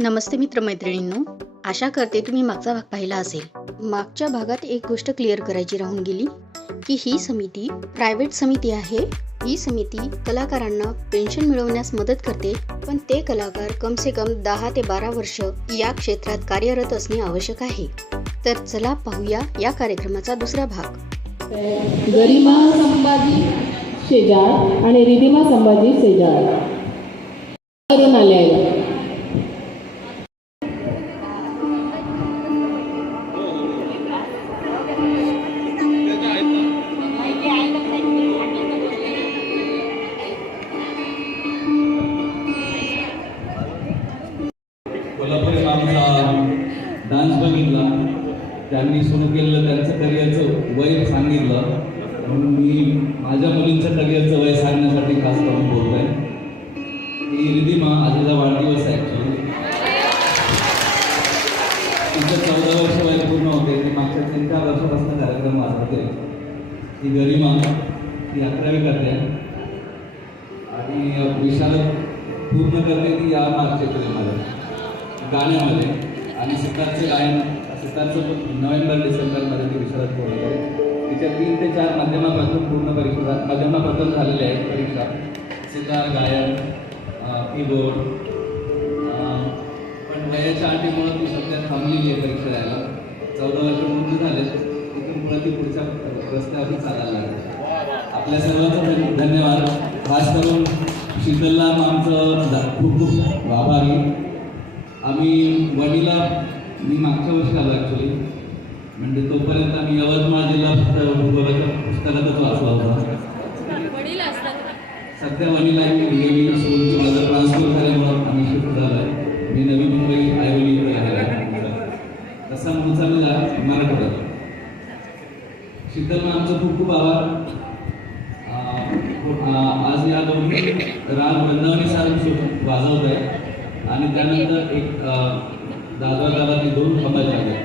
नमस्ते मित्रमैत्रिणींनो. आशा करते तुम्ही मागचा भाग पाहिला असेल. मागच्या भागात एक गोष्ट क्लिअर करायची राहून गेली की ही समिती प्रायव्हेट समिती आहे. ही समिती कलाकारांना पेन्शन मिळवण्यास मदत करते, पण ते कलाकार कम से कम 10 ते 12 वर्ष या क्षेत्रात कार्यरत असणे आवश्यक आहे. तर चला पाहूया या कार्यक्रमाचा दुसरा भाग. गरिमा संभाजी शेजाळ आणि रिधिमा संभाजी शेजाळ करून आले आहे. कोल्हापुरी आमचा डान्स बघितला, त्यांनी सुरू केलेलं त्यांचं करिअरचं वय सांगितलं, म्हणून मी माझ्या मुलींचं करिअरचं वय सांगण्यासाठी खास करून बोलतोय. ही रिधिमा आजीचा वाढदिवस आहे. तिचं 14 वर्ष वय पूर्ण होते. ती मागच्या 3-4 वर्षापासून कार्यक्रम वाजवते. ही गरिमा ती 11वी करते आणि विशारद पूर्ण करते ती या मागच्या फिल्ममध्ये गाण्यामध्ये. आणि सितारचं गायन, सितारचं नोव्हेंबर-डिसेंबरमध्ये ती विशारद पूर्ण करते. तिच्या 3 ते 4 माध्यमापासून पूर्ण माध्यमापासून झालेल्या आहेत परीक्षा. सितार, गायन, कीबोर्ड. पण वयाच्या अटीमुळे ती सध्या थांबलेली आहे परीक्षा द्यायला. 14 वर्ष पूर्ण झाले, तिथून पुढे ती पुढच्या रस्त्यावरती चालायला लागते. आपल्या सर्वांचं धन्यवाद. खास करून शीतलला आमचं खूप खूप आभारी. आम्ही वडीला मी मागच्या वर्षी आलो ॲक्च्युली, म्हणजे तोपर्यंत आम्ही यवतमाळ जिल्हा भूगोलाच्या पुस्तकातच वाचला होता. सध्या वडीला मी गेली सोनची माझं ट्रान्सफर झाल्यामुळं आम्ही शिफ्ट झालो आहे. मी नवी मुंबई आयवली इकडे राहिला आहे. तसा मूळचा मी मराठवाड्यात. शीतलला आमचं खूप खूप आभार. आज या दोन्ही राग वृंदावनी सारंग वाजवत आहे आणि त्यानंतर एक दादा ती 2 कमाल झाले.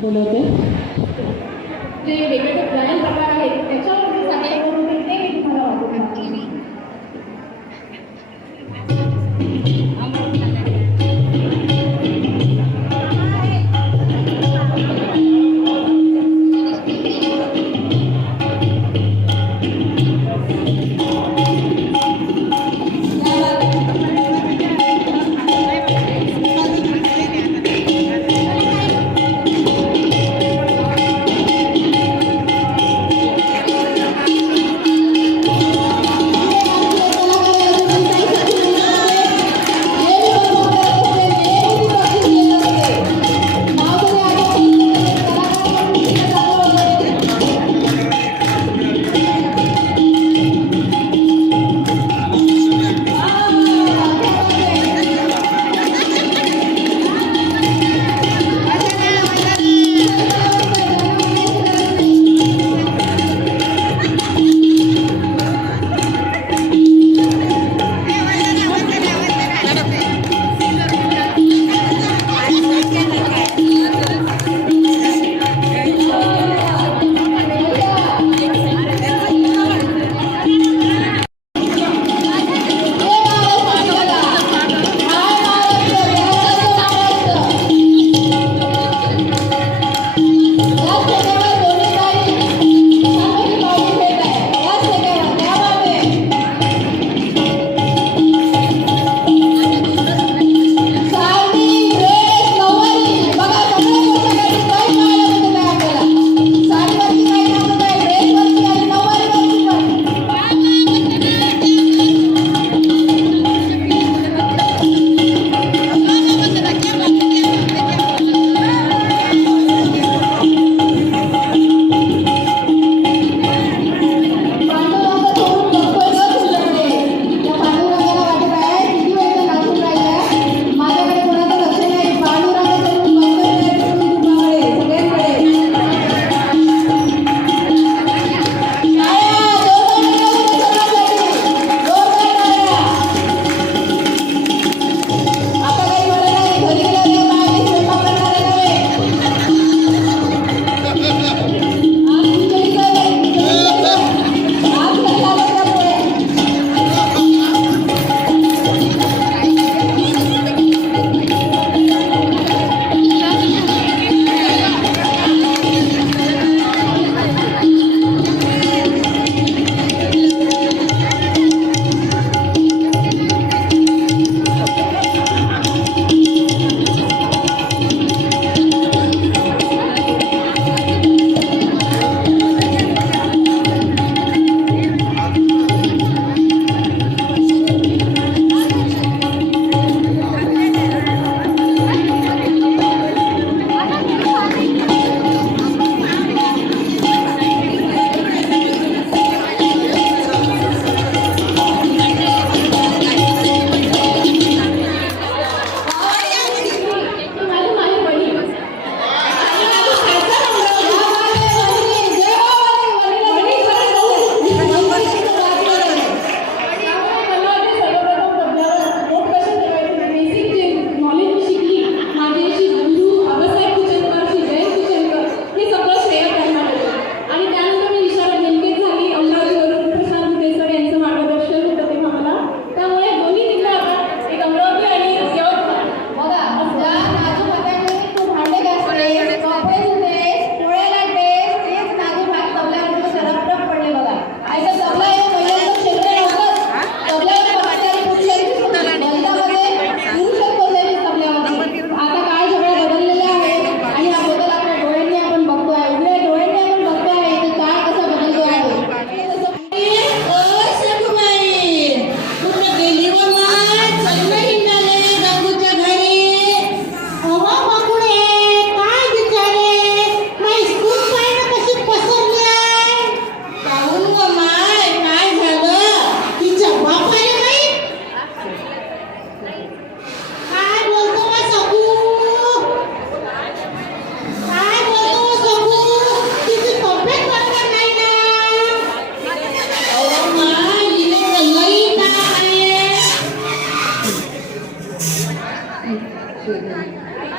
बोलवते. जे वेगवेगळे गायन प्रकार आहेत त्याच्यावर सहाय्य करून ते मी तुम्हाला वाटतो.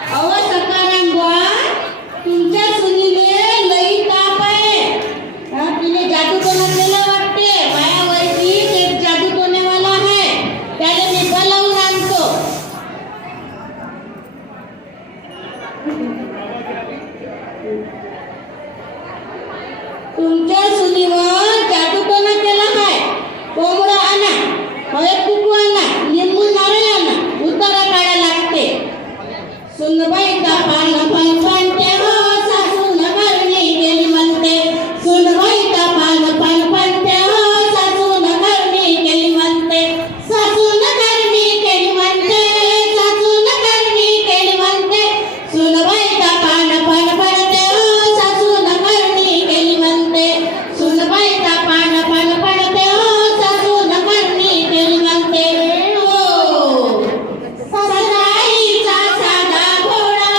अहो सकाराम बुवा तुमच्या तुमच्या सुनीवर जादूटोना केला काय? कोंबडा आणा, हळद कुंकू आणा, लिंबू नारळ आणा, उतारा काढा लागते. सुनबाईचा पान फणफणते हो, सासून करणी केली म्हणते. सुनबाईचा पान फणफणते हो, सासून करणी केली म्हणते. सासून करणी केली म्हणते, सासून करणी केली म्हणते. सुनबाईचा पान फणफणते हो, सासून करणी केली म्हणते. सुनबाईचा पान फणफणते हो, सासून करणी केली म्हणते. हो सासराईचा साधा घोडा,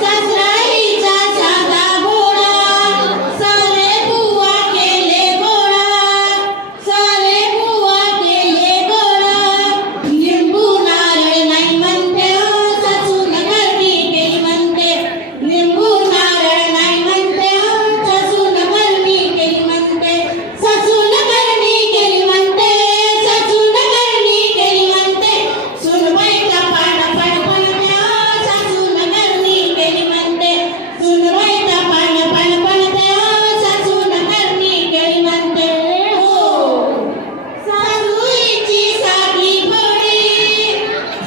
सासराईचा साधा घोडा, सारे बुवा केले गोळा, सारे बुवा केले गोळा. लिंबू नारळ नाही म्हणते हो, सासून करणी केली म्हणते. लिंबू नारळ नाही म्हणते हो, सासून करणी केली म्हणते. सासून करणी केली म्हणते, सासून करणी केली म्हणते. सुनबाईचा पान फणफणते हो, सासून करणी केली म्हणते. सुनबाईचा पान फणफणते हो, सासून करणी केली म्हणते. हो सासूईची साधी घोडी,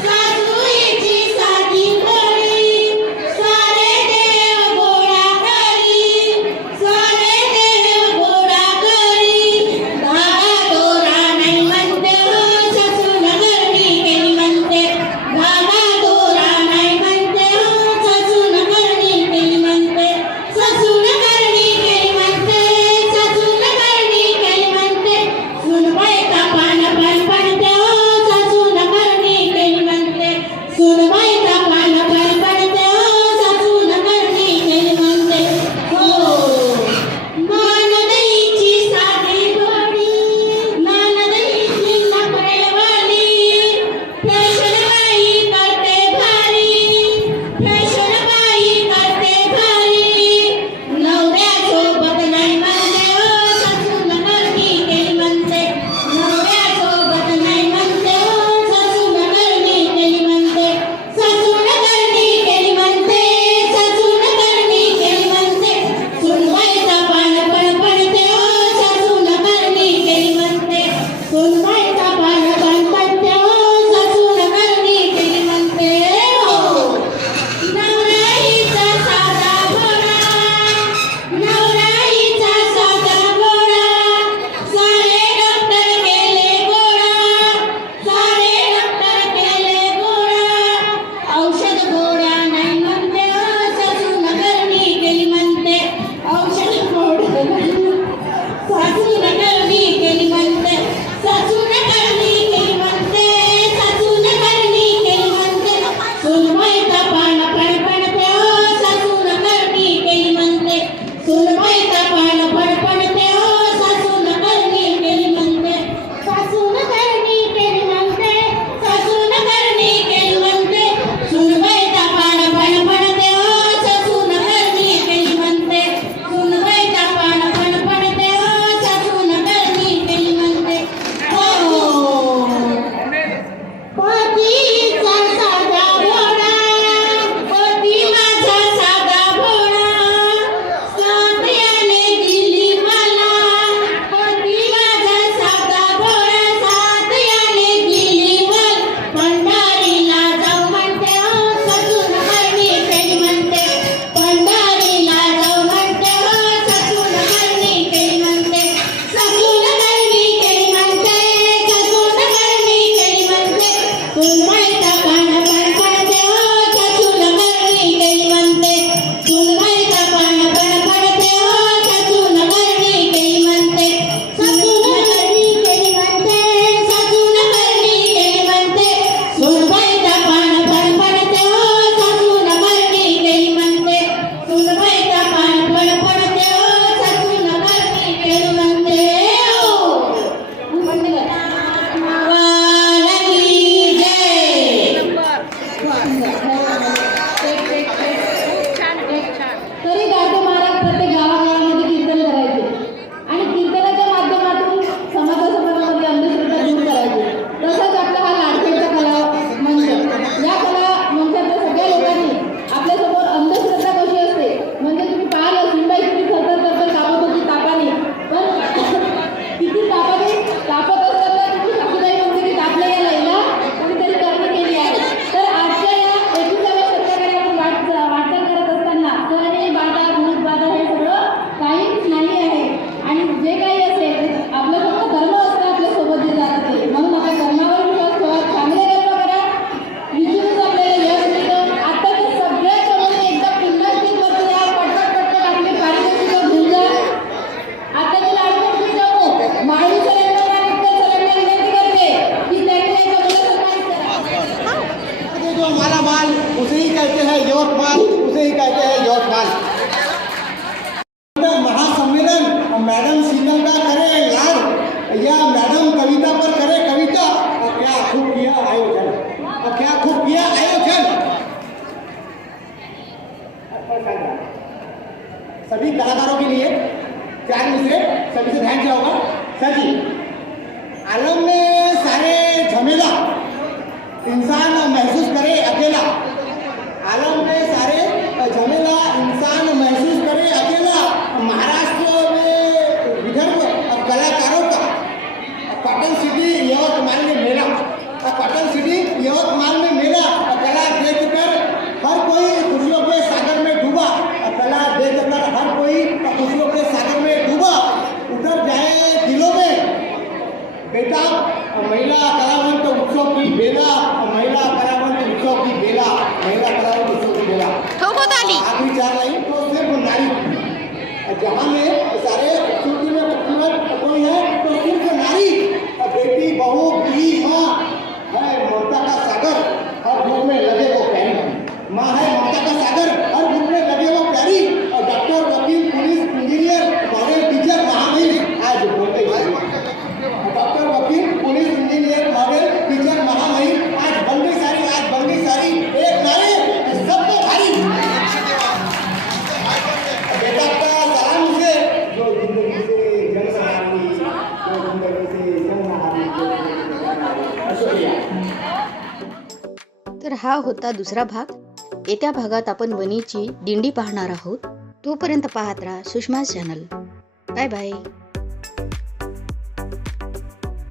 सासूईची साधी घोडी, सारे देव गोळा करी, सारे देव गोळा करी. धागा दोरा नाही म्हणते हो, सासून करणी केली म्हणते. धागा दोरा नाही म्हणते हो, सासून करणी केली म्हणते. सासून करणी केली म्हणते, सासून करणी केली म्हणते. सुनबाईचा पान फणफणते हो, सासून करणी केली म्हणते. सुनबाईचा पान फणफणते हो, सासून करणी केली म्हणते. हो नानदईची साधी घोडी, नानदईची नखरेवाली, फॅशनबाई करते भारी, फॅशनबाई करते भारी. नवऱ्यासोबत नाही म्हणते हो, सासून करणी केली म्हणते. नवऱ्यासोबत नाही म्हणते हो, सासून करणी केली म्हणते. सासून करणी केली म्हणते, सासून करणी केली म्हणते. सुनबाईचा पान फणफणते हो, सासून करणी केली म्हणते. सुनबाईचा पान फणफणते हो, सासून करणी केली म्हणते. हो नवराईचा साधा घोडा, नवराईचा साधा घोडा, सारे डॉक्टर केले गोळा, सारे डॉक्टर केले गोळा. औषध गोळ्या नाही म्हणते हो, सासून करणी केली म्हणते. औषध गोळ्या सासून करणी केली म्हणते. सासून करणी केली म्हणते, सासून करणी केली म्हणते. सुनबाईचा पान फणफणते हो, सासून करणी केली म्हणते. सुनबाईचा पान फणफणते हो, सासून करणी केली म्हणते. सासून करणी केली म्हणते, सासून करणी केली म्हणते. सुनबाईचा पान फणफणते हो, सासून करणी केली म्हणते. सुनबाईचा पान फणफणते हो, सासून करणी केली म्हणते. हो पतीचा साधा घोडा, पती माझा साधा घोडा, साथयाने दिली मला. पती माझा साधा घोडा, साथयाने दिली मला. पंढरीला जाऊ म्हणते हो, सासून करणी केली म्हणते. पंढरीला जाऊ म्हणते हो, सासून करणी केली म्हणते. सासून करणी केली म्हणते, सासून करणी केली म्हणते. सुनबाईचा पान फणफणते हो, सासून करणी केली म्हणते. सुनबाईचा पान फणफणते हो, सासून करणी केली म्हणते. सासून करणी केली म्हणते, सासून करणी केली म्हणते. सुनबाईचा पान फणफणते हो, सासून करणी केली म्हणते. सुनबाईचा पान फणफणते हो, सासून करणी केली म्हणते. हो वारली जय. तरी गाडगे महाराज प्रत्येक गावागावामध्ये कीर्तन करायचे आणि कीर्तनाच्या माध्यमातून समाजासमोर अंधश्रद्धा दूर करायचे. तसंच आपला हा लाडकेचा कला मंच, या कला मंचातल्या सगळ्या लोकांनी आपल्या माला माल उसे ही कहते हैं यवतमाल, उसे ही कहते हैं यवतमाल। महासम्मेलन मैडम शीतल का करे लाड या मैडम कविता पर करे कविता, और क्या खूब किया आयोजन, और क्या खूब किया आयोजन। सभी कलाकारों के लिए 4 मिसरे सभी से ध्यान दिया होगा। सर जी, आलम में सारे झमेला इंसान महसूस करे अकेला, आलम में सारे झमेला इंसान महसूस करे अकेला। महाराष्ट्र में विदर्भ कलाकारों का कॉटन सिटी यवतमाल में मेला, कॉटन सिटी यवतमाल में मेला, कला देखकर हर कोई खुशियों के सागर में डूबा, कला देखकर हर कोई खुशियों के सागर में डूबा। उतर जाए दिलों में बेटा महिला कलावंत उत्सव की बेला, महिला कलावंत उत्सव की बेला, महिला कलावंत उत्सव की बेला। आखिरी 4 लाइन तो सिर्फ नारी, जहाँ में सारे खूबसूरती में खूबसूरत कोई है तो सिर्फ नारी। बेटी बहू बीवी माँ है ममता का सागर, हर रूप में लगे वो प्यारी। माँ है ममता का सागर, हर रूप में लगे वो प्यारी। और डॉक्टर, वकील, पुलिस, इंजीनियर, मॉडल, टीचर, महामहिम आज बोलते डॉक्टर, वकील, पुलिस, इंजीनियर, मॉडल, टीचर, महामहिम आज बन गई सारी, आज बन गई सारी एक नारी सबको भारी। बेटा का सलाम उसे जो जिंदगी से जंग सहारी, जो जिंदगी से जंग हारी। शुक्रिया। तर हा होता दुसरा भाग. येत्या भागात आपण वणीची दिंडी पाहणार आहोत. तोपर्यंत पाहत राहा सुषमा चॅनल. Bye bye.